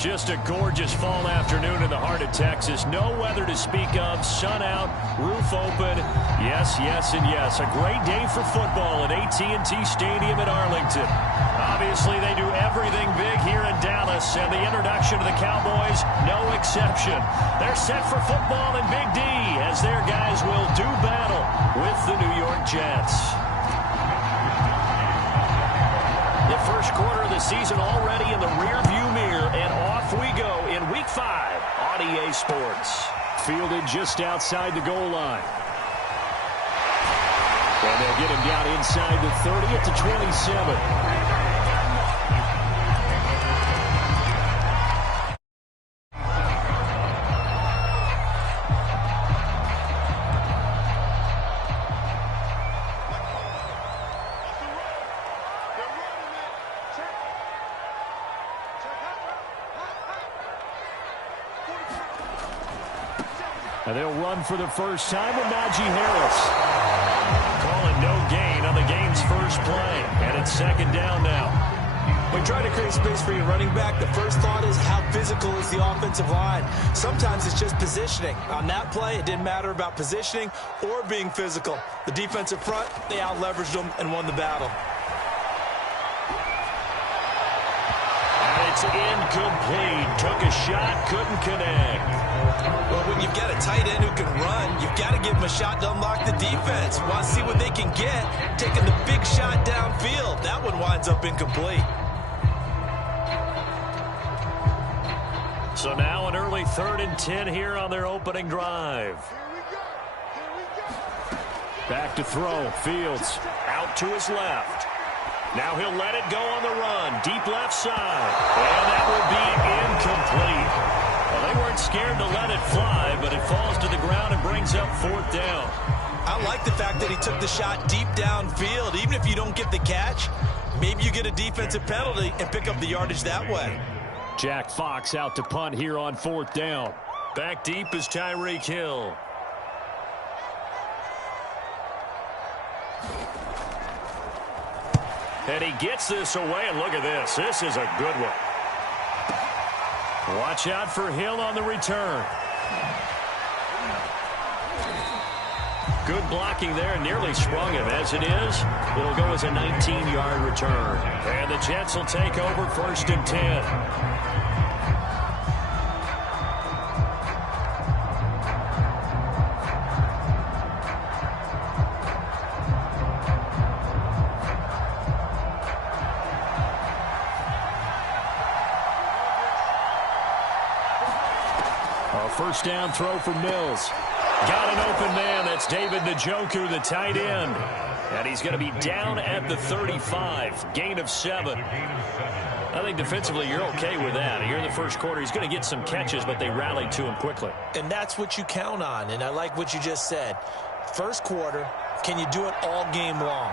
Just a gorgeous fall afternoon in the heart of Texas. No weather to speak of. Sun out, roof open. Yes, yes, and yes. A great day for football at AT&T Stadium in Arlington. Obviously, they do everything big here in Dallas, and the introduction to the Cowboys, no exception. They're set for football in Big D as their guys will do battle with the New York Jets. The first quarter of the season already in the rearview mirror, and off we go in Week 5 on EA Sports. Fielded just outside the goal line. And they'll get him down inside the 30 at the 27. And they'll run for the first time with Najee Harris. Calling no gain on the game's first play. And it's second down now. When trying to create space for your running back, the first thought is how physical is the offensive line. Sometimes it's just positioning. On that play, it didn't matter about positioning or being physical. The defensive front, they out-leveraged them and won the battle. And it's incomplete. Took a shot, couldn't connect. Well, when you've got a tight end who can run, you've got to give him a shot to unlock the defense. Want to see what they can get, taking the big shot downfield. That one winds up incomplete. So now an early 3rd and 10 here on their opening drive. Back to throw. Fields out to his left. Now he'll let it go on the run. Deep left side. And that will be incomplete. Well, they weren't scared to let it fly, but it falls to the ground and brings up 4th down. I like the fact that he took the shot deep downfield. Even if you don't get the catch, maybe you get a defensive penalty and pick up the yardage that way. Jack Fox out to punt here on 4th down. Back deep is Tyreek Hill. And he gets this away, and look at this. This is a good one. Watch out for Hill on the return. Good blocking there, nearly sprung him. As it is, it'll go as a 19-yard return. And the Jets will take over 1st and 10. First down throw for Mills. Got an open man. That's David Njoku, the tight end. And he's going to be down at the 35. Gain of 7. I think defensively you're okay with that. Here in the first quarter, he's going to get some catches, but they rallied to him quickly. And that's what you count on. And I like what you just said. First quarter, can you do it all game long?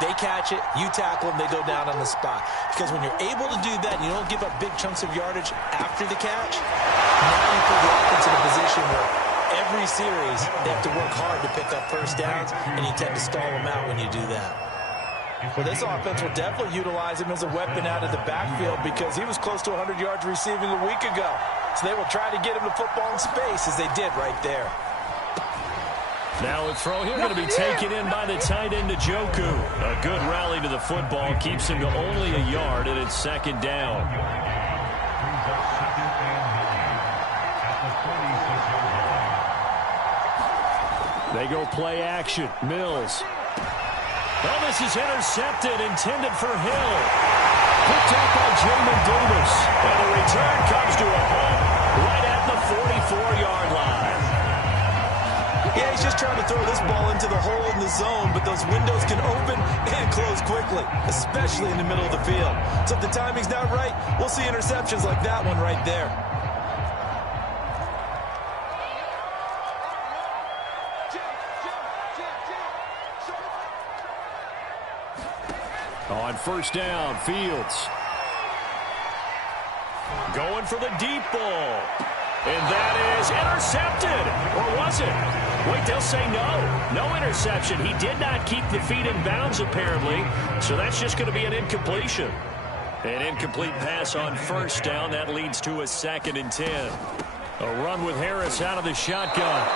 They catch it, you tackle them, they go down on the spot. Because when you're able to do that, and you don't give up big chunks of yardage after the catch, now you put the offense in a position where every series they have to work hard to pick up first downs, and you tend to stall them out when you do that. Well, this offense will definitely utilize him as a weapon out of the backfield because he was close to 100 yards receiving a week ago. So they will try to get him the football in space as they did right there. Now a throw here going to be taken in by the tight end Njoku. A good rally to the football keeps him to only a yard, and it's 2nd down. They go play action. Mills. Well, this is intercepted, intended for Hill. Picked up by Jamin Davis. And the return comes to a halt right at the 44-yard line. Yeah, he's just trying to throw this ball into the hole in the zone, but those windows can open and close quickly, especially in the middle of the field. So if the timing's not right, we'll see interceptions like that one right there. On 1st down, Fields. Going for the deep ball. And that is intercepted. Or was it? Wait, they'll say no. No interception. He did not keep the feet in bounds, apparently. So that's just going to be an incompletion. An incomplete pass on first down. That leads to a 2nd and 10. A run with Harris out of the shotgun.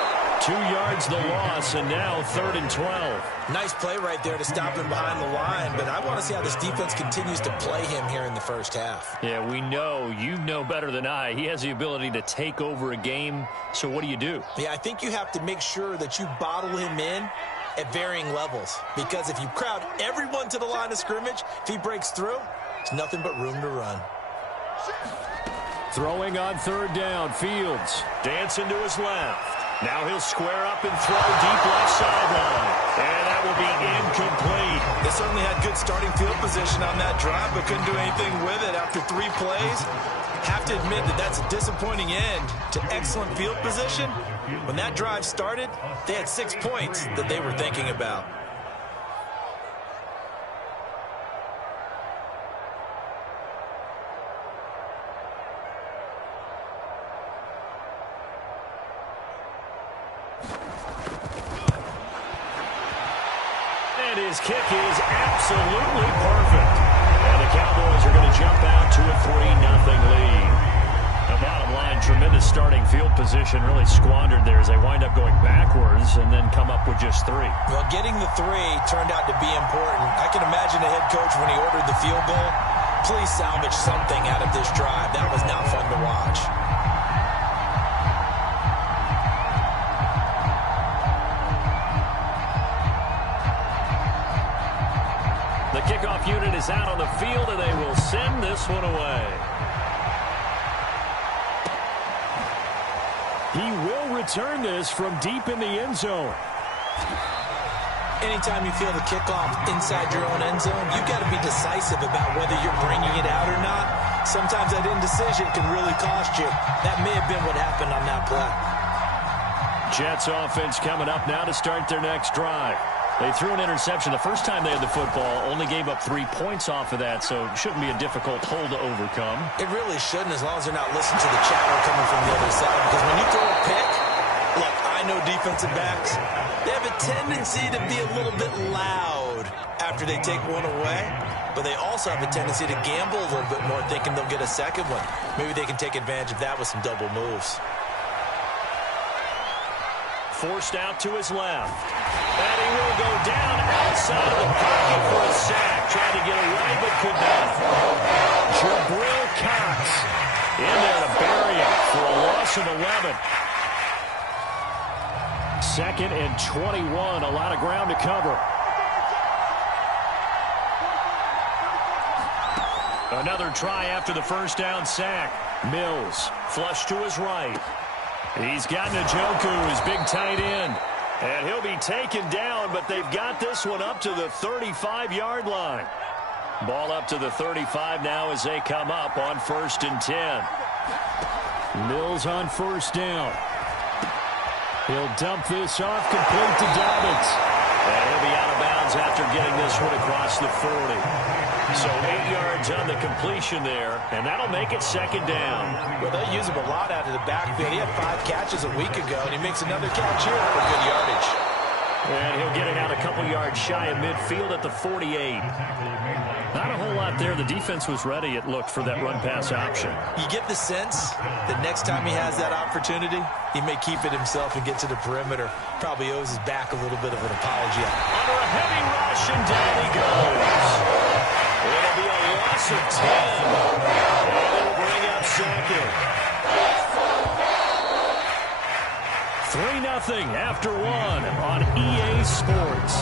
2 yards the loss, and now 3rd and 12. Nice play right there to stop him behind the line, but I want to see how this defense continues to play him here in the first half. Yeah, we know. You know better than I. He has the ability to take over a game, so what do? Yeah, I think you have to make sure that you bottle him in at varying levels, because if you crowd everyone to the line of scrimmage, if he breaks through, there's nothing but room to run. Throwing on 3rd down, Fields dancing to his left. Now he'll square up and throw deep left sideline. And that will be incomplete. They certainly had good starting field position on that drive, but couldn't do anything with it after 3 plays. Have to admit that that's a disappointing end to excellent field position. When that drive started, they had 6 points that they were thinking about. His kick is absolutely perfect. And the Cowboys are going to jump out to a 3-0 lead. The bottom line, tremendous starting field position, really squandered there as they wind up going backwards and then come up with just 3. Well, getting the 3 turned out to be important. I can imagine the head coach when he ordered the field goal. Please salvage something out of this drive. That was not fun to watch. The kickoff unit is out on the field, and they will send this one away. He will return this from deep in the end zone. Anytime you feel the kickoff inside your own end zone, you've got to be decisive about whether you're bringing it out or not. Sometimes that indecision can really cost you. That may have been what happened on that play. Jets offense coming up now to start their next drive. They threw an interception the first time they had the football, only gave up 3 points off of that, so it shouldn't be a difficult hole to overcome. It really shouldn't, as long as they're not listening to the chatter coming from the other side, because when you throw a pick, look, I know defensive backs, they have a tendency to be a little bit loud after they take one away, but they also have a tendency to gamble a little bit more, thinking they'll get a second one. Maybe they can take advantage of that with some double moves. Forced out to his left. And he will go down outside of the pocket for a sack. Tried to get away, but could not. Jabril Cox in there to bury him for a loss of 11. 2nd and 21. A lot of ground to cover. Another try after the first down sack. Mills flush to his right. He's got Njoku, his big tight end. And he'll be taken down, but they've got this one up to the 35-yard line. Ball up to the 35 now as they come up on 1st and 10. Mills on first down. He'll dump this off, complete to Dobbins. And he'll be out of bounds after getting this one across the 40. So 8 yards on the completion there, and that'll make it 2nd down. Well, they use him a lot out of the backfield. He had 5 catches a week ago, and he makes another catch here for good yardage. And he'll get it out a couple yards shy of midfield at the 48. Not a whole lot there. The defense was ready, it looked, for that run-pass option. You get the sense that next time he has that opportunity, he may keep it himself and get to the perimeter. Probably owes his back a little bit of an apology. Under a heavy rush, and down he goes. It'll be a loss of 10. And it'll bring up 2nd. 3-0 after 1 on EA Sports.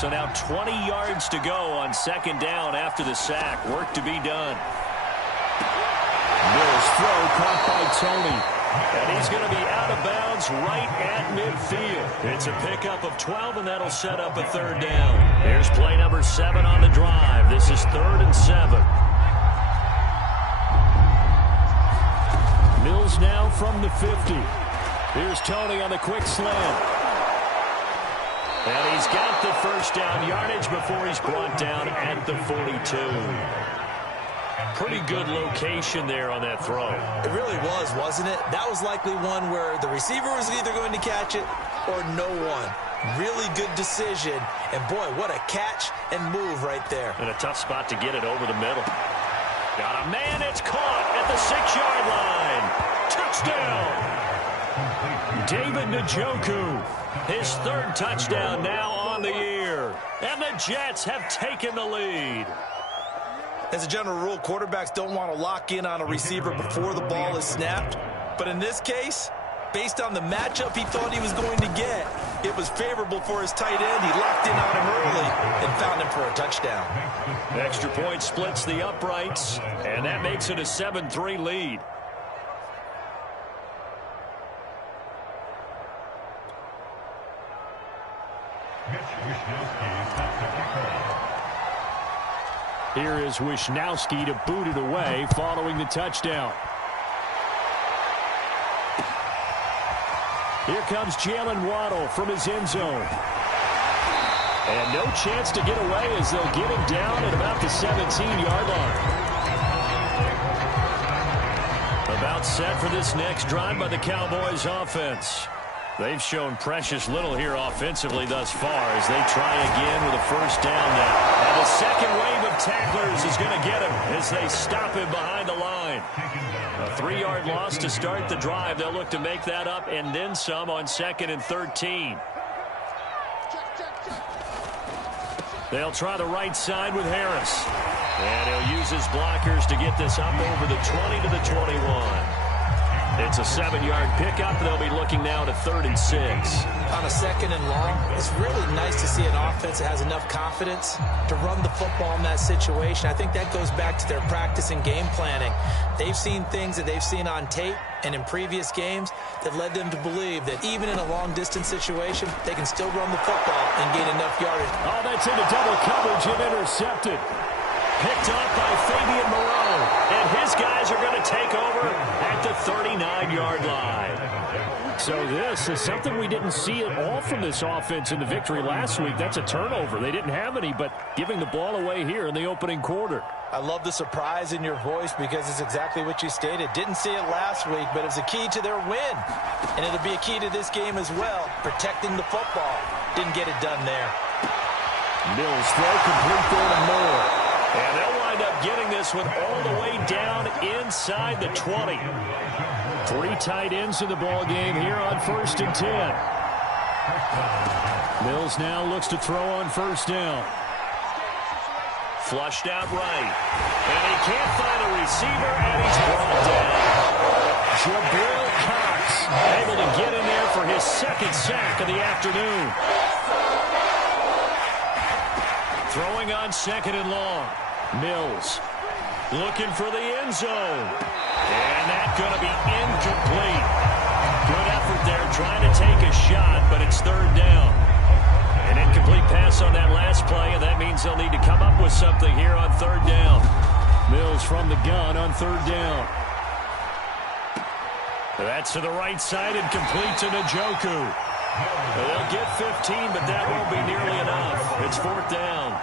So now 20 yards to go on 2nd down after the sack. Work to be done. Mills throw caught by Tony. And he's going to be out of bounds right at midfield. It's a pickup of 12, and that'll set up a 3rd down. Here's play number 7 on the drive. This is 3rd and 7. Mills now from the 50. Here's Tony on the quick slant. And he's got the first down yardage before he's brought down at the 42. Pretty good location there on that throw. It really was, wasn't it? That was likely one where the receiver was either going to catch it or no one. Really good decision. And, boy, what a catch and move right there. And a tough spot to get it over the middle. Got a man. It's caught at the 6-yard line. Touchdown. David Njoku. His 3rd touchdown now on the year. And the Jets have taken the lead. As a general rule, quarterbacks don't want to lock in on a receiver before the ball is snapped. But in this case, based on the matchup he thought he was going to get, it was favorable for his tight end. He locked in on him early and found him for a touchdown. Extra point splits the uprights, and that makes it a 7-3 lead. Here is Wisnowski to boot it away following the touchdown. Here comes Jalen Waddle from his end zone. And no chance to get away as they'll get him down at about the 17-yard line. About set for this next drive by the Cowboys offense. They've shown precious little here offensively thus far as they try again with a first down now. And the second wave of tacklers is going to get him as they stop him behind the line. A 3-yard loss to start the drive. They'll look to make that up and then some on 2nd and 13. They'll try the right side with Harris. And he'll use his blockers to get this up over the 20 to the 21. It's a 7-yard pickup. They'll be looking now to 3rd and 6. On a 2nd and long, it's really nice to see an offense that has enough confidence to run the football in that situation. I think that goes back to their practice and game planning. They've seen things that they've seen on tape and in previous games that led them to believe that even in a long-distance situation, they can still run the football and gain enough yardage. Oh, that's into double coverage and intercepted. Picked up by Fabian Moreau. And his guys are going to take over at the 39-yard line. So this is something we didn't see at all from this offense in the victory last week. That's a turnover. They didn't have any, but giving the ball away here in the opening quarter. I love the surprise in your voice because it's exactly what you stated. Didn't see it last week, but it was a key to their win. And it'll be a key to this game as well, protecting the football. Didn't get it done there. Mills throw complete there to Moore. And they'll wind up getting this one all the way down inside the 20. 3 tight ends in the ball game here on 1st and 10. Mills now looks to throw on 1st down. Flushed out right. And he can't find a receiver, and he's brought down. Jabril Cox able to get in there for his 2nd sack of the afternoon. Throwing on 2nd and long. Mills looking for the end zone. And that's going to be incomplete. Good effort there trying to take a shot, but it's 3rd down. An incomplete pass on that last play, and that means they'll need to come up with something here on 3rd down. Mills from the gun on 3rd down. That's to the right side and complete to Njoku. They'll get 15, but that won't be nearly enough. It's 4th down.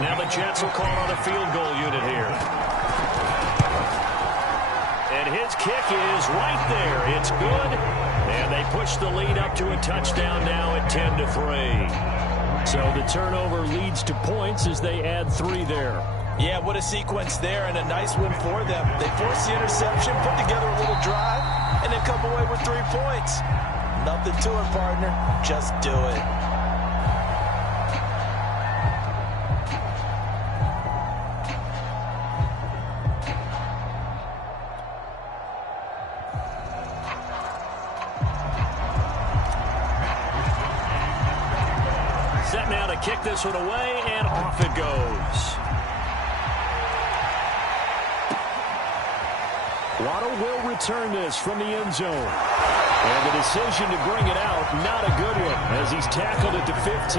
Now the Jets will call on a field goal unit here. And his kick is right there. It's good. And they push the lead up to a touchdown now at 10-3. So the turnover leads to points as they add 3 there. Yeah, what a sequence there and a nice win for them. They forced the interception, put together a little drive, and then come away with 3 points. Nothing to it, partner. Just do it. Set now to kick this one away, and off it goes. Waddle will return this from the end zone. And the decision to bring it out, not a good one, as he's tackled at the 15.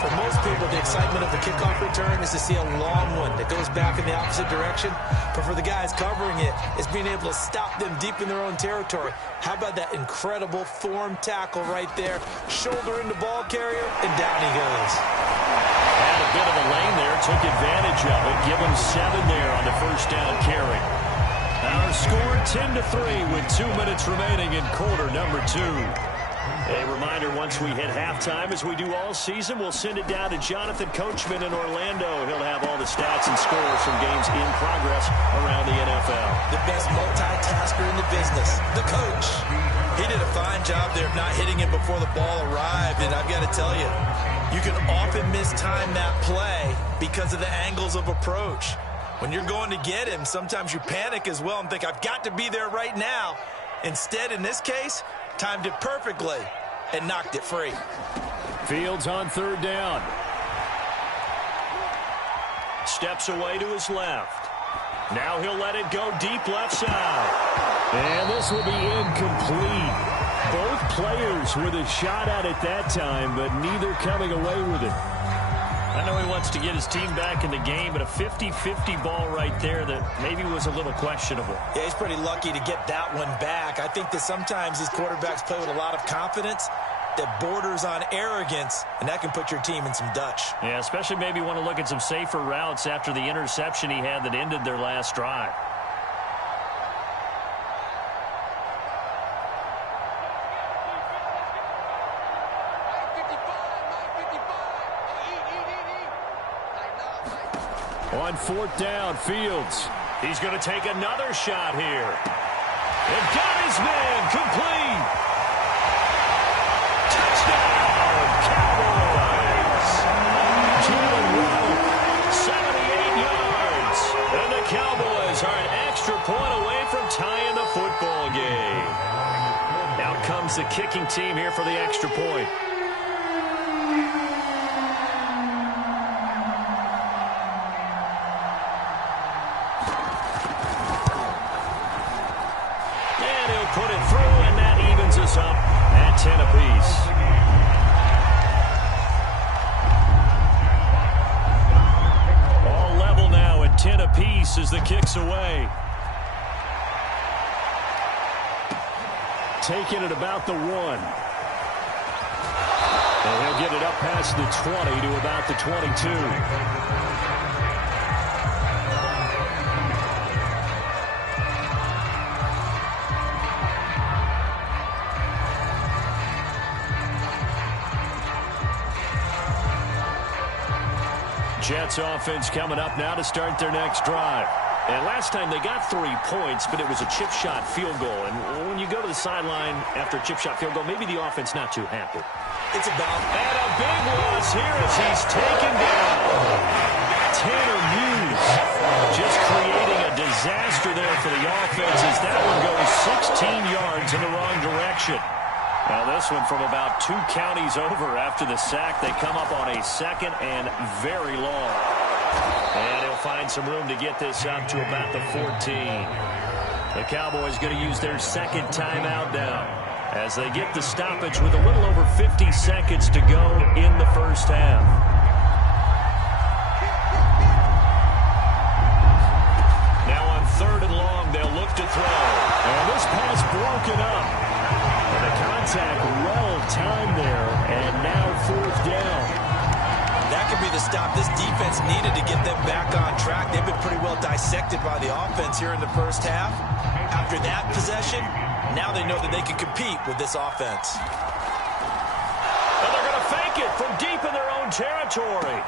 For most people, the excitement of the kickoff return is to see a long one that goes back in the opposite direction. But for the guys covering it, it's being able to stop them deep in their own territory. How about that incredible form tackle right there? Shoulder into ball carrier, and down he goes. Had a bit of a lane there, took advantage of it. Give him 7 there on the first down carry. Our score 10-3 with 2 minutes remaining in quarter number 2. A reminder, once we hit halftime, as we do all season, we'll send it down to Jonathan Coachman in Orlando. He'll have all the stats and scores from games in progress around the NFL. The best multitasker in the business, the coach. He did a fine job there of not hitting it before the ball arrived, and I've got to tell you, you can often mistime that play because of the angles of approach. When you're going to get him, sometimes you panic as well and think, I've got to be there right now. Instead, in this case, timed it perfectly and knocked it free. Fields on third down. Steps away to his left. Now he'll let it go deep left side. And this will be incomplete. Both players with a shot at it that time, but neither coming away with it. I know he wants to get his team back in the game, but a 50-50 ball right there that maybe was a little questionable. Yeah, he's pretty lucky to get that one back. I think that sometimes these quarterbacks play with a lot of confidence that borders on arrogance, and that can put your team in some Dutch. Yeah, especially maybe want to look at some safer routes after the interception he had that ended their last drive. On fourth down, Fields. He's going to take another shot here. And got his man complete. Touchdown, Cowboys. Jalen Waddle, 78 yards. And the Cowboys are an extra point away from tying the football game. Out comes the kicking team here for the extra point. Put it through, and that evens us up at 10 apiece. All level now at 10 apiece as the kick's away. Taking it about the 1. And he'll get it up past the 20 to about the 22. Jets offense coming up now to start their next drive. And last time they got 3 points, but it was a chip shot field goal. And when you go to the sideline after a chip shot field goal, maybe the offense not too happy. It's about... And a big loss here as he's taken down. Tanner Muse just creating a disaster there for the offense as that one goes 16 yards in the wrong direction. Now this one from about 2 counties over after the sack. They come up on a second and very long. And he'll find some room to get this up to about the 14. The Cowboys going to use their second timeout now as they get the stoppage with a little over 50 seconds to go in the first half. Now on third and long, they'll look to throw. And this pass broken up. And the contact well-timed there, and now fourth down. That could be the stop this defense needed to get them back on track. They've been pretty well dissected by the offense here in the first half. After that possession, now they know that they can compete with this offense. And they're going to fake it from deep in their own territory.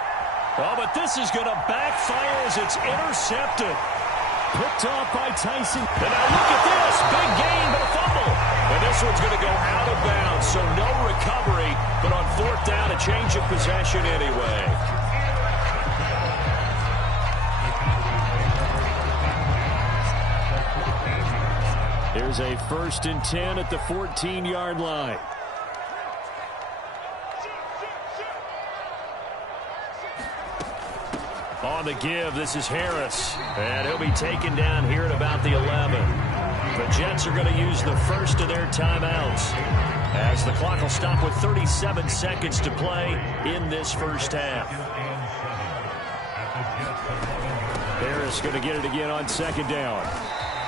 Oh, but this is going to backfire as it's intercepted. Picked off by Tyson. And now look at this. Big gain, but a fumble. And this one's going to go out of bounds, so no recovery. But on fourth down, a change of possession anyway. Here's a 1st and 10 at the 14-yard line. On the give, this is Harris. And he'll be taken down here at about the 11. The Jets are going to use the first of their timeouts as the clock will stop with 37 seconds to play in this first half. Harris going to get it again on second down.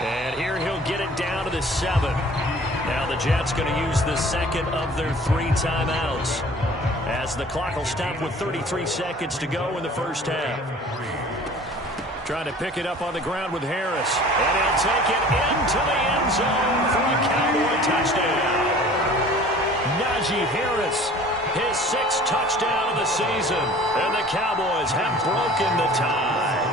And here he'll get it down to the 7. Now the Jets going to use the second of their 3 timeouts as the clock will stop with 33 seconds to go in the first half. Trying to pick it up on the ground with Harris. And he'll take it into the end zone for a Cowboy touchdown. Najee Harris, his 6th touchdown of the season. And the Cowboys have broken the tie.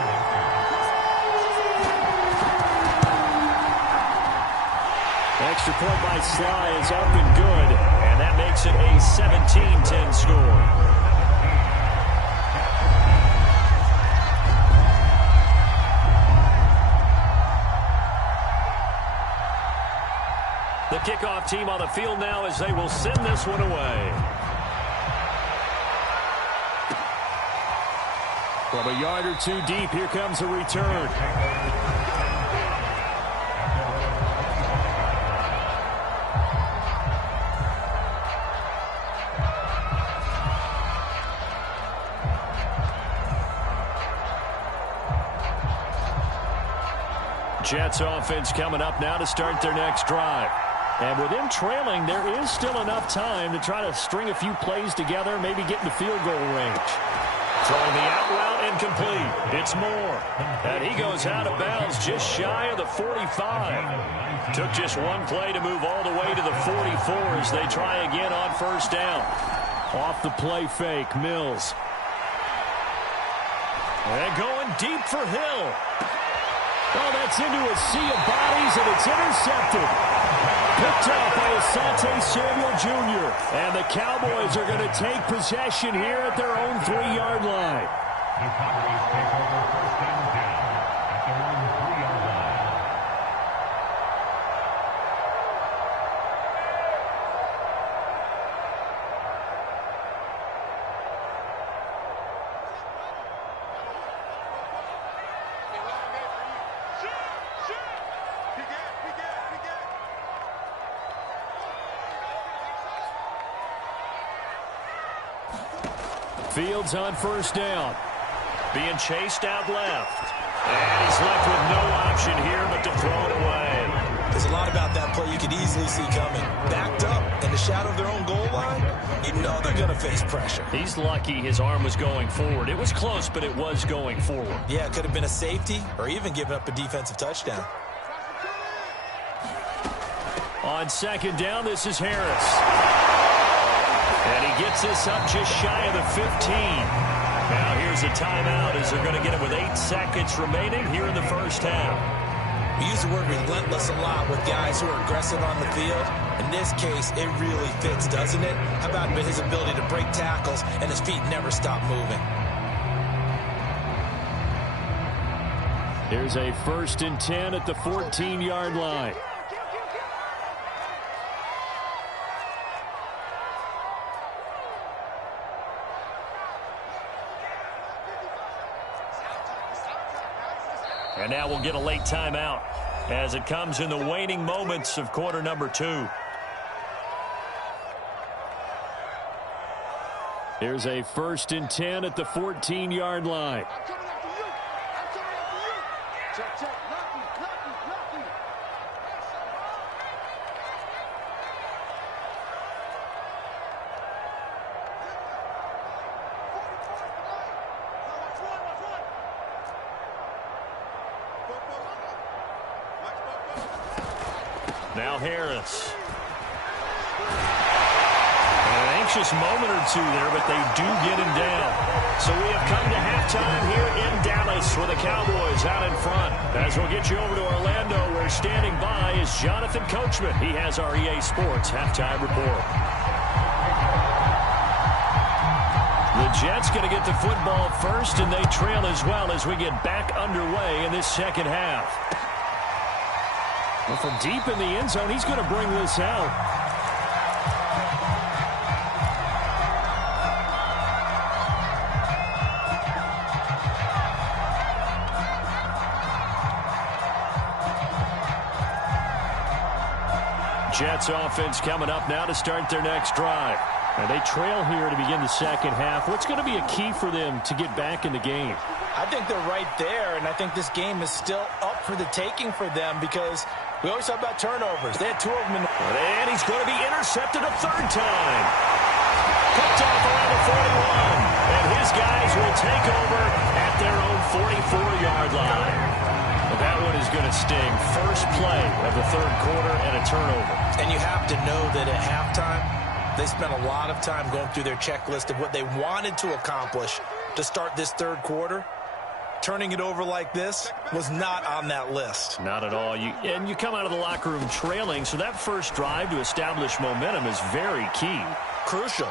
Extra point by Sly is up and good, and that makes it a 17-10 score. The kickoff team on the field now as they will send this one away. From a yard or two deep, here comes a return. Jets offense coming up now to start their next drive. And with them trailing, there is still enough time to try to string a few plays together, maybe get in the field goal range. Throwing the out route incomplete. It's Moore. And he goes out of bounds just shy of the 45. Took just one play to move all the way to the 44 as they try again on first down. Off the play fake, Mills. And going deep for Hill. Oh, that's into a sea of bodies, and it's intercepted. Picked up by Asante Samuel Jr. And the Cowboys are going to take possession here at their own 3-yard line. The Cowboys take over first down at their own 3-yard line. Fields on first down. Being chased out left. And he's left with no option here but to throw it away. There's a lot about that play you could easily see coming. Backed up in the shadow of their own goal line, you know they're going to face pressure. He's lucky his arm was going forward. It was close, but it was going forward. Yeah, it could have been a safety or even given up a defensive touchdown. On second down, this is Harris. And he gets this up just shy of the 15. Now here's a timeout as they're going to get it with 8 seconds remaining here in the first half. We use the word relentless a lot with guys who are aggressive on the field. In this case, it really fits, doesn't it? How about his ability to break tackles and his feet never stop moving? Here's a 1st and 10 at the 14-yard line. And now we'll get a late timeout as it comes in the waning moments of quarter number 2. Here's a 1st and 10 at the 14-yard line. I'm coming after you. I'm coming after you. Check, check. Knock me. Now Harris. An anxious moment or two there, but they do get him down. So we have come to halftime here in Dallas with the Cowboys out in front. As we'll get you over to Orlando, where standing by is Jonathan Coachman. He has our EA Sports halftime report. The Jets going to get the football first, and they trail as well as we get back underway in this second half. Well, from deep in the end zone, he's going to bring this out. Jets offense coming up now to start their next drive. And they trail here to begin the second half. What's going to be a key for them to get back in the game? I think they're right there, and I think this game is still up for the taking for them because we always talk about turnovers. They had 2 of them. And he's going to be intercepted a 3rd time. Picked off around the 41. And his guys will take over at their own 44-yard line. Well, that one is going to sting. First play of the 3rd quarter and a turnover. And you have to know that at halftime, They spent a lot of time going through their checklist of what they wanted to accomplish to start this third quarter. Turning it over like this was not on that list. Not at all. And you come out of the locker room trailing, so that first drive to establish momentum is very key. Crucial.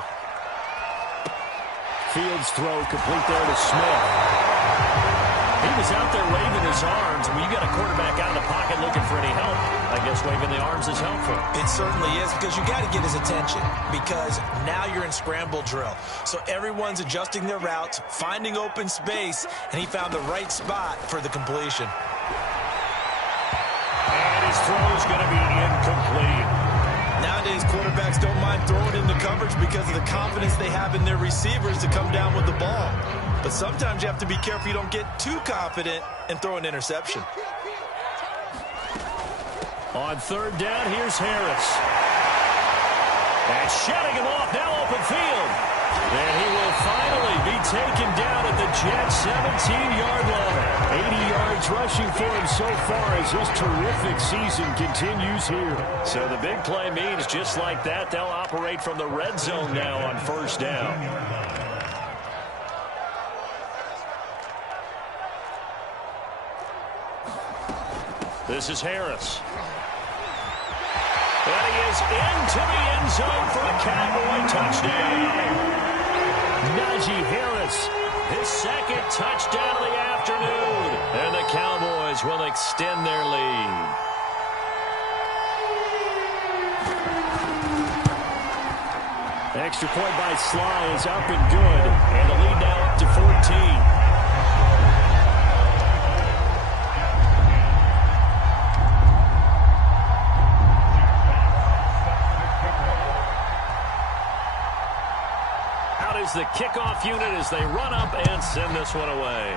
Fields throw complete there to Smith. He was out there waving his arms. When you got a quarterback out of the pocket looking for any help, I guess waving the arms is helpful. It certainly is, because you got to get his attention, because now you're in scramble drill. So everyone's adjusting their routes, finding open space, and he found the right spot for the completion. And his throw is going to be incomplete. Nowadays, quarterbacks don't mind throwing into coverage because of the confidence they have in their receivers to come down with the ball. But sometimes you have to be careful you don't get too confident and throw an interception. On third down, here's Harris. And shutting him off, now open field. And he will finally be taken down at the Jets' 17-yard line. 80 yards rushing for him so far as his terrific season continues here. So the big play means just like that, they'll operate from the red zone now on first down. This is Harris. And he is into the end zone for a Cowboy touchdown. Najee Harris, his second touchdown of the afternoon. And the Cowboys will extend their lead. Extra point by Sly is up and good. And the lead now up to 14. Is the kickoff unit as they run up and send this one away.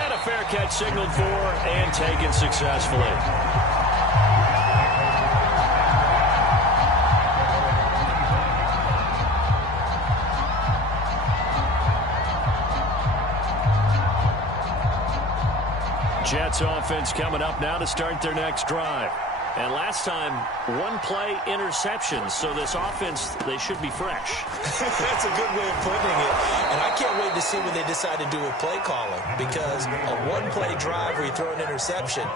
And a fair catch signaled for and taken successfully. Jets offense coming up now to start their next drive. And last time, one-play interception. So this offense, they should be fresh. That's a good way of putting it. And I can't wait to see what they decide to do with play calling. Because a one-play drive where you throw an interception,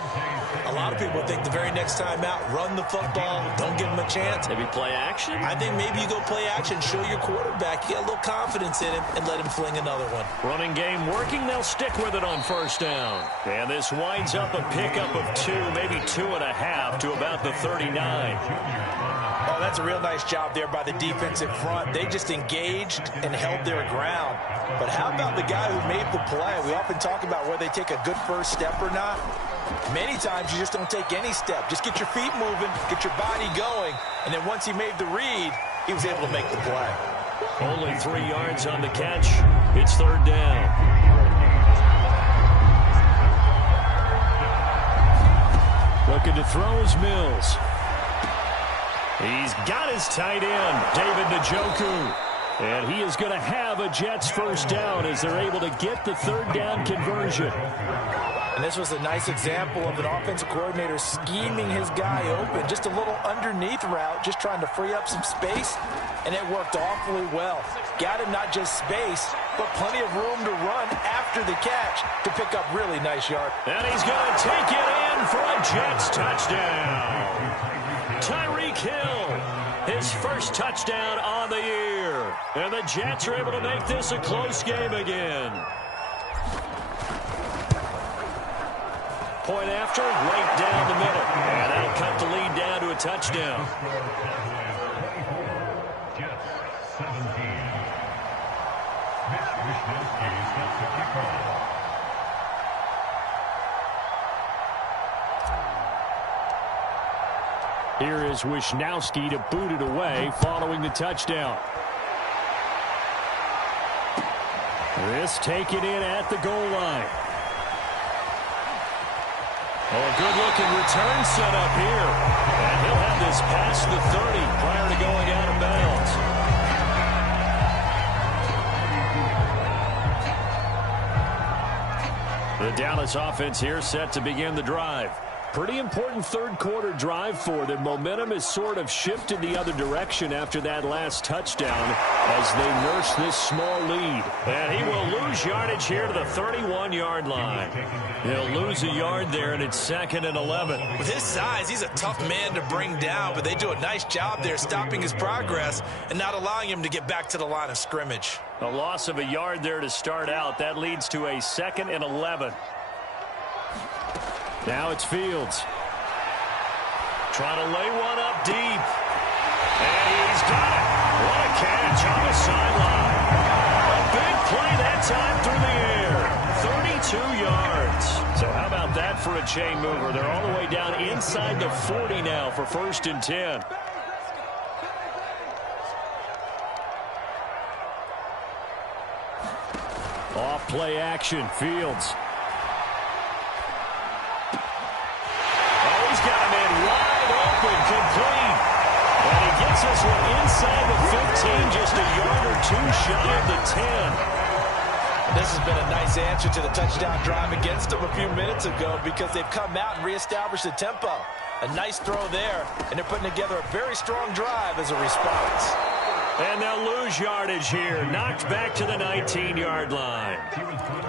a lot of people think the very next time out, run the football, don't give them a chance. Maybe play action? I think maybe you go play action, show your quarterback, you get a little confidence in him, and let him fling another one. Running game working, they'll stick with it on first down. And this winds up a pickup of 2, maybe 2.5 to about the 39. Oh, that's a real nice job there by the defensive front. They just engaged and held their ground. But how about the guy who made the play? We often talk about whether they take a good first step or not. Many times you just don't take any step. Just get your feet moving, get your body going, and then once he made the read, he was able to make the play. Only 3 yards on the catch. It's third down. Looking to throw is Mills. He's got his tight end, David Njoku. And he is going to have a Jets first down as they're able to get the third down conversion. And this was a nice example of an offensive coordinator scheming his guy open. Just a little underneath route, just trying to free up some space, and it worked awfully well. Got him not just space, but plenty of room to run after the catch to pick up really nice yard. And he's going to take it in for a Jets touchdown. Tyreek Hill, his first touchdown on the year. And the Jets are able to make this a close game again. Point after, right down the middle. And that'll cut the lead down to a touchdown. Jets 17. Mitch Wishnowsky sets the kickoff. Here is Wishnowsky to boot it away following the touchdown. This taken in at the goal line. Oh, a good-looking return set up here. And he'll have this past the 30 prior to going out of bounds. The Dallas offense here set to begin the drive. Pretty important third-quarter drive for them. Momentum has sort of shifted the other direction after that last touchdown as they nurse this small lead. And he will lose yardage here to the 31-yard line. He'll lose a yard there, and it's 2nd and 11. With his size, he's a tough man to bring down, but they do a nice job there stopping his progress and not allowing him to get back to the line of scrimmage. A loss of a yard there to start out. That leads to a 2nd and 11. Now it's Fields. Trying to lay one up deep. And he's got it. What a catch on the sideline. A big play that time through the air. 32 yards. So how about that for a chain mover? They're all the way down inside the 40 now for 1st and 10. Off play action. Fields. He's got a man wide open, complete. And he gets this one inside the 15, just a yard or two shy of the 10. And this has been a nice answer to the touchdown drive against them a few minutes ago because they've come out and reestablished the tempo. A nice throw there, and they're putting together a very strong drive as a response. And they'll lose yardage here. Knocked back to the 19-yard line.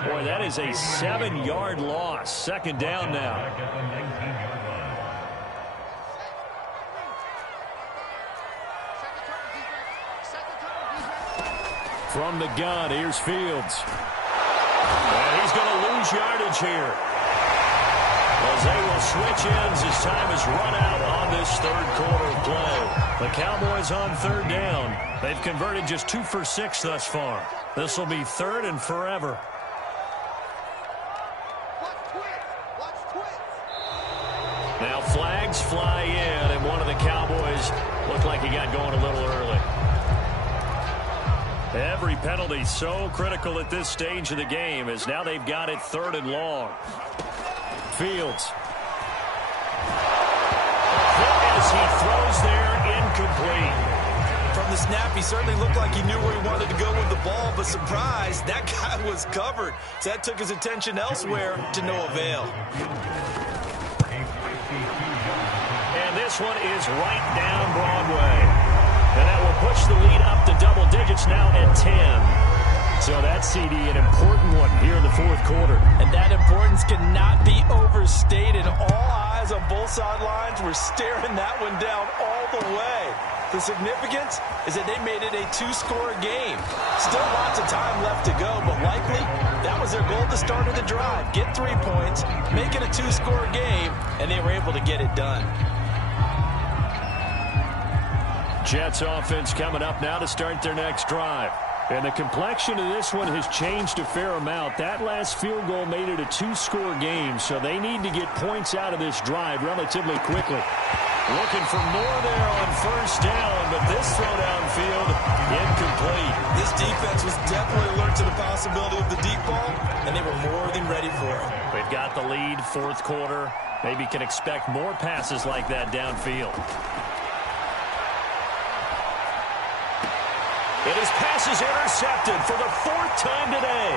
Boy, that is a 7-yard loss. 2nd down now. From the gun, here's Fields. And he's going to lose yardage here. As they will switch ends as time is run out on this third quarter of play. The Cowboys on 3rd down. They've converted just 2 for 6 thus far. This will be 3rd and forever. Now flags fly in, and one of the Cowboys looked like he got going a little early. Every penalty so critical at this stage of the game as now they've got it 3rd and long. Fields. As he throws there, incomplete. From the snap, he certainly looked like he knew where he wanted to go with the ball, but surprise, that guy was covered. So that took his attention elsewhere to no avail. And this one is right down Broadway. And that will push the lead up to double digits now at 10. So that CD, an important one here in the 4th quarter. And that importance cannot be overstated. All eyes on both sidelines were staring that one down all the way. The significance is that they made it a 2-score game. Still lots of time left to go, but likely that was their goal at the start of the drive. Get 3 points, make it a 2-score game, and they were able to get it done. Jets offense coming up now to start their next drive. And the complexion of this one has changed a fair amount. That last field goal made it a 2-score game, so they need to get points out of this drive relatively quickly. Looking for more there on 1st down, but this throw downfield, incomplete. This defense was definitely alert to the possibility of the deep ball, and they were more than ready for it. We've got the lead, 4th quarter. Maybe can expect more passes like that downfield. And his pass is intercepted for the 4th time today.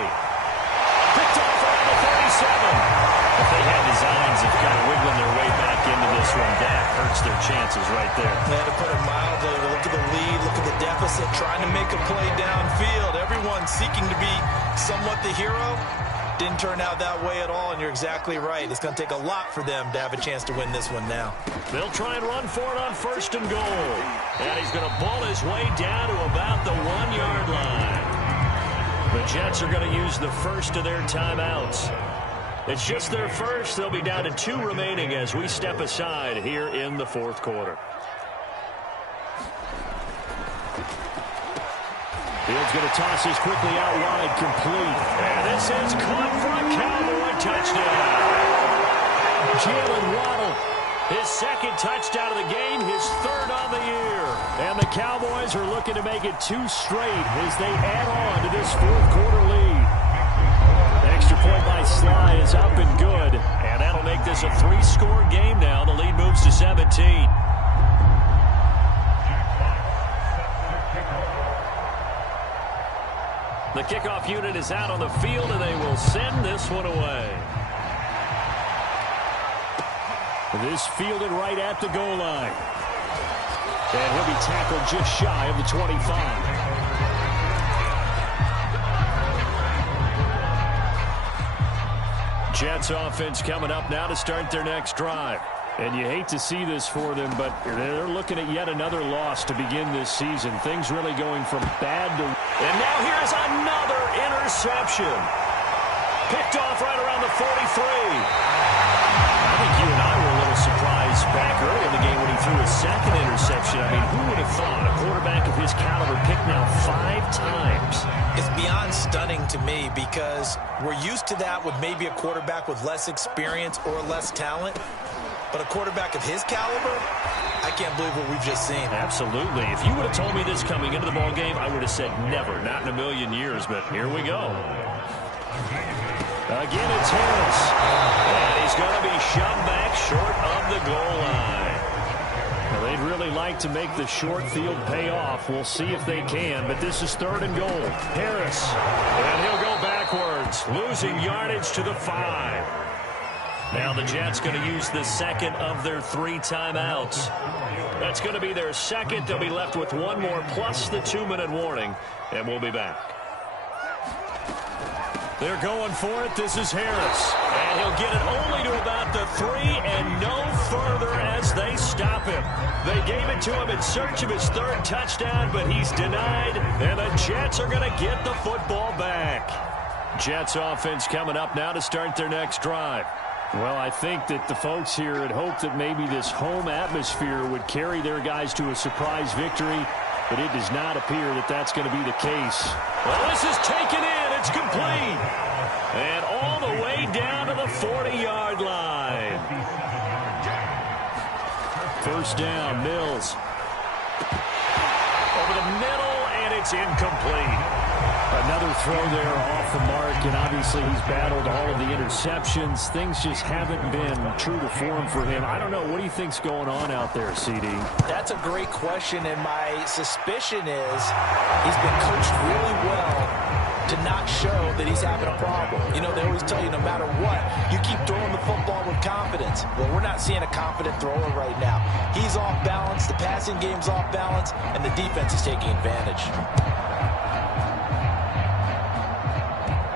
Picked off around the 37. If they had designs of kind of wiggling their way back into this one, that hurts their chances right there. They had to put it mildly. Look at the lead, look at the deficit, trying to make a play downfield. Everyone seeking to be somewhat the hero. Didn't turn out that way at all, and you're exactly right. It's going to take a lot for them to have a chance to win this one now. They'll try and run for it on 1st and goal. And he's going to bull his way down to about the 1-yard line. The Jets are going to use the first of their timeouts. It's just their first. They'll be down to 2 remaining as we step aside here in the 4th quarter. Fields going to toss this quickly out wide, complete. And this is caught for a Cowboy touchdown. Jalen Waddle, his 2nd touchdown of the game, his 3rd on the year. And the Cowboys are looking to make it 2 straight as they add on to this 4th quarter lead. Extra point by Sly is up and good. And that'll make this a 3-score game now. The lead moves to 17. The kickoff unit is out on the field, and they will send this one away. This fielded right at the goal line. And he'll be tackled just shy of the 25. Jets offense coming up now to start their next drive. And you hate to see this for them, but they're looking at yet another loss to begin this season. Things really going from bad to... And now here's another interception. Picked off right around the 43. I think you and I were a little surprised back early in the game when he threw his second interception. I mean, who would have thought a quarterback of his caliber picked now 5 times? It's beyond stunning to me because we're used to that with maybe a quarterback with less experience or less talent. But a quarterback of his caliber, I can't believe what we've just seen. Absolutely. If you would have told me this coming into the ball game, I would have said never, not in a million years. But here we go. Again, it's Harris. And he's going to be shoved back short of the goal line. Well, they'd really like to make the short field pay off. We'll see if they can, but this is 3rd and goal. Harris. And he'll go backwards, losing yardage to the 5. Now the Jets going to use the second of their 3 timeouts. That's going to be their second. They'll be left with 1 more plus the 2-minute warning, and we'll be back. They're going for it. This is Harris. And he'll get it only to about the 3 and no further as they stop him. They gave it to him in search of his 3rd touchdown, but he's denied, and the Jets are going to get the football back. Jets offense coming up now to start their next drive. Well, I think that the folks here had hoped that maybe this home atmosphere would carry their guys to a surprise victory, but it does not appear that that's going to be the case. Well, this is taken in. It's complete. And all the way down to the 40-yard line. First down, Mills. Over the middle, and it's incomplete. Another throw there off the mark, and obviously he's battled all of the interceptions. Things just haven't been true to form for him. I don't know. What do you think's going on out there, CD? That's a great question, and my suspicion is he's been coached really well to not show that he's having a problem. You know, they always tell you no matter what, you keep throwing the football with confidence. Well, we're not seeing a confident thrower right now. He's off balance, the passing game's off balance, and the defense is taking advantage.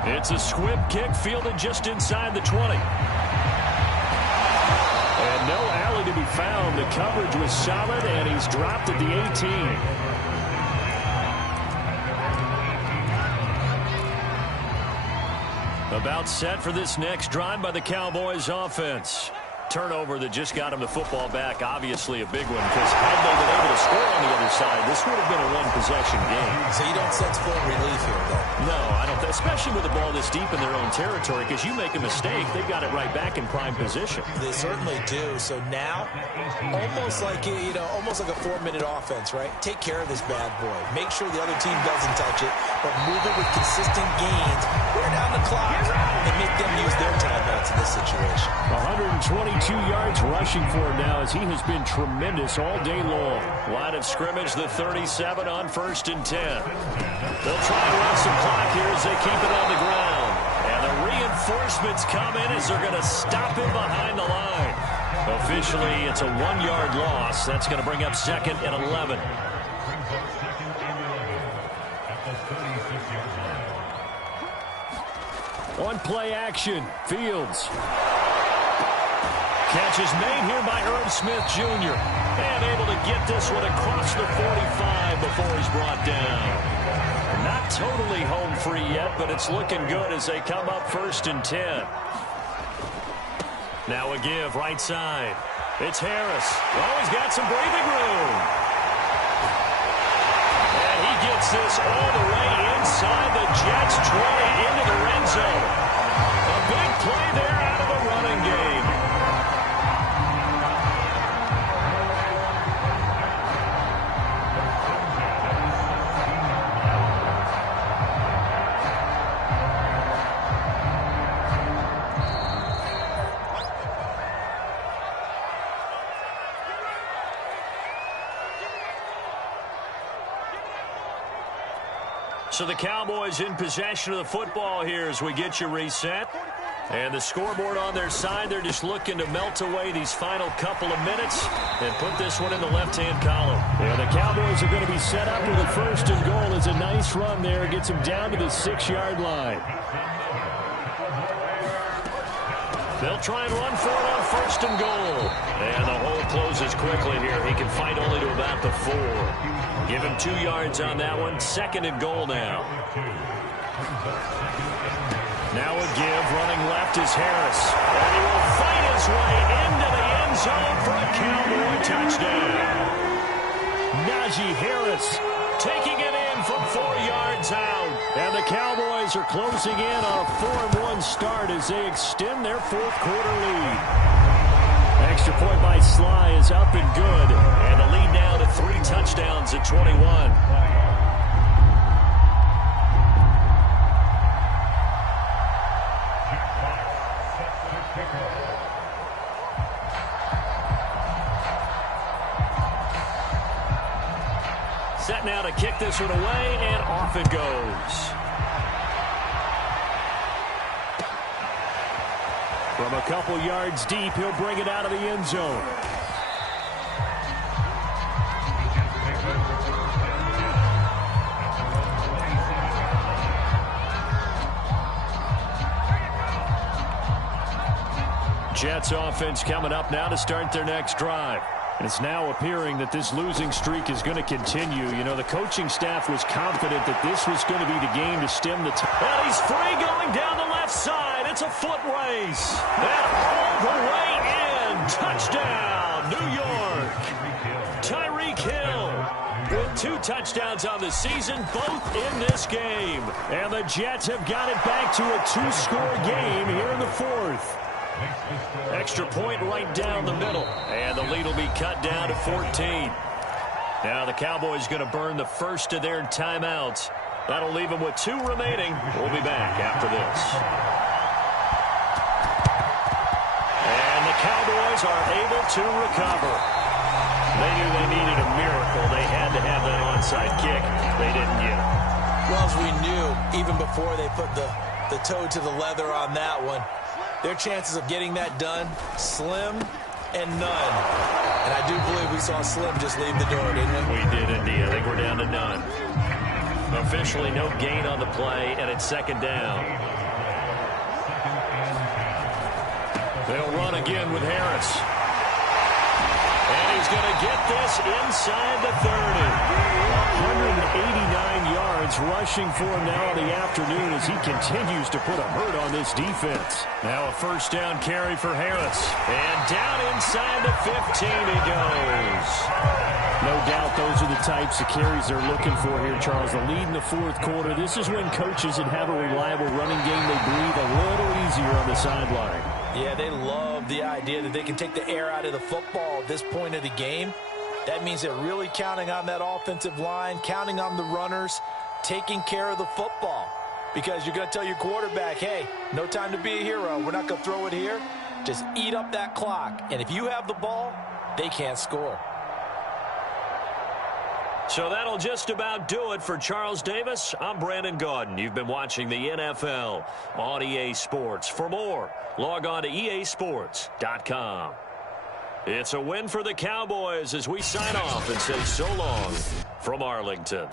It's a squib kick fielded just inside the 20. And no alley to be found. The coverage was solid, and he's dropped at the 18. About set for this next drive by the Cowboys offense. Turnover that just got him the football back, obviously a big one, because had they been able to score on the other side, this would have been a one-possession game. So you don't sense full relief here, though? No, I don't, especially with the ball this deep in their own territory, because you make a mistake, they've got it right back in prime position. They certainly do. So now, almost like a 4-minute offense, right? Take care of this bad boy. Make sure the other team doesn't touch it, but move it with consistent gains. Wear down the clock and make them use their timeouts in this situation. 122 yards rushing for him now as he has been tremendous all day long. Line of scrimmage, the 37 on 1st and 10. They'll try to run some clock here as they keep it on the ground. And the reinforcements come in as they're going to stop him behind the line. Officially, it's a 1-yard loss. That's going to bring up 2nd and 11. On play action, Fields. Catch is made here by Irv Smith Jr. And able to get this one across the 45 before he's brought down. Not totally home free yet, but it's looking good as they come up 1st and 10. Now a give right side. It's Harris. Oh, he's got some breathing room. And he gets this all the way inside the Jets 20 into the red zone. A big play there out of the running game. So the Cowboys in possession of the football here as we get you reset. And the scoreboard on their side, they're just looking to melt away these final couple of minutes and put this one in the left-hand column. Yeah, the Cowboys are going to be set up with a 1st and goal. It's a nice run there. It gets them down to the 6-yard line. They'll try and run for it on 1st and goal. And the hole closes quickly here. He can fight only to about the 4. Give him 2 yards on that one. 2nd and goal now. Now a give, running left is Harris. And he will fight his way into the end zone for a Cowboy touchdown. Najee Harris Taking it in from 4 yards out. and the Cowboys are closing in on a 4-1 start as they extend their 4th quarter lead. Extra point by Sly is up and good. And the lead now to 3 touchdowns at 21. Set now to kick this one away, and off it goes. From a couple yards deep, he'll bring it out of the end zone. Jets offense coming up now to start their next drive. And it's now appearing that this losing streak is going to continue. You know, the coaching staff was confident that this was going to be the game to stem the tide. And he's free going down the left side. It's a foot race. And all the way in. Touchdown, New York. Tyreek Hill with 2 touchdowns on the season, both in this game. And the Jets have got it back to a 2-score game here in the 4th. Extra point right down the middle. And the lead will be cut down to 14. Now the Cowboys going to burn the first of their timeouts. That'll leave them with 2 remaining. We'll be back after this. And the Cowboys are able to recover. They knew they needed a miracle. They had to have that onside kick. They didn't get it. Well, as we knew, even before they put the toe to the leather on that one, their chances of getting that done, slim and none. And I do believe we saw Slim just leave the door, didn't we? We did indeed. I think we're down to none. Officially no gain on the play, and it's 2nd down. They'll run again with Harris. And he's going to get this inside the 30. 189 yards rushing for him now in the afternoon as he continues to put a hurt on this defense. Now a 1st down carry for Harris. And down inside the 15 he goes. No doubt those are the types of carries they're looking for here, Charles. The lead in the 4th quarter. This is when coaches that have a reliable running game, they breathe a little easier on the sideline. Yeah, they love the idea that they can take the air out of the football at this point of the game. That means they're really counting on that offensive line, counting on the runners, taking care of the football. Because you're going to tell your quarterback, hey, no time to be a hero. We're not going to throw it here. Just eat up that clock. And if you have the ball, they can't score. So that'll just about do it for Charles Davis. I'm Brandon Gaudin. You've been watching the NFL on EA Sports. For more, log on to easports.com. It's a win for the Cowboys as we sign off and say so long from Arlington.